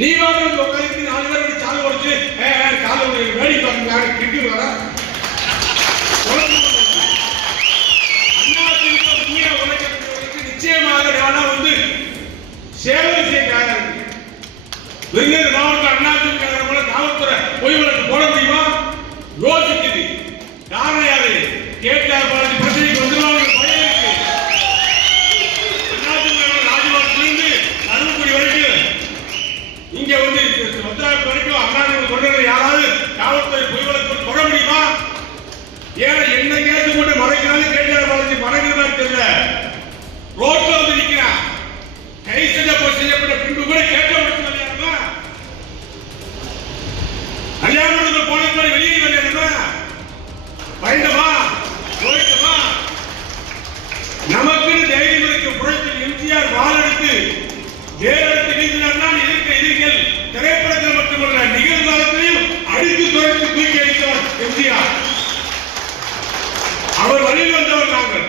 நீ வாங்க உட்காந்து 4 பேர் சாலை உடைச்சு காலை வேடி பார்க்க கிட்டி வர நிச்சயமாக நானா வந்து சேவை செய்ய விருதுநகர் மாவட்ட அதிமுக போல காவல்துறை பொய் வழக்கு போட முடியுமா? யோசிக்குது. காரணம் யாரு? கேட்டார் பாலாஜி பிரச்சனைக்கு வந்துருவாங்க பயம் இருக்கு. ராஜபாளையத்திலிருந்து அருள்குடி வரைக்கும் இங்க வந்து மதுராவுக்கு வரைக்கும் அண்ணாதிமுக தொண்டர்கள் யாராவது காவல்துறை பொய் வழக்கு போட முடியுமா? ஏன்னா என்ன கேட்டு கொண்டு மறைக்கிறாங்க. கேட்டார் பாலாஜி மறைக்கிற மாதிரி தெரியல. ரோட்ல வந்து நிக்கிறான். கை செய்யப்பட்ட பின்பு கூட கேட்க முடியாது. கல்யாணத்துக்கு போன வெளியே வரணுமா? பயந்தமா போயிட்டமா? நமக்கு தைரியம் இருக்க புரட்சியில் எம்ஜிஆர் வாழெடுத்து வேறெடுத்து நீங்கினார். எதிர்கள் திரைப்படத்தில் மட்டுமல்ல நிகழ்காலத்திலையும் அடித்து துறைத்து தூக்கி அடித்தவர் எம்ஜிஆர். அவர் வழியில் வந்தவர் நாங்கள்.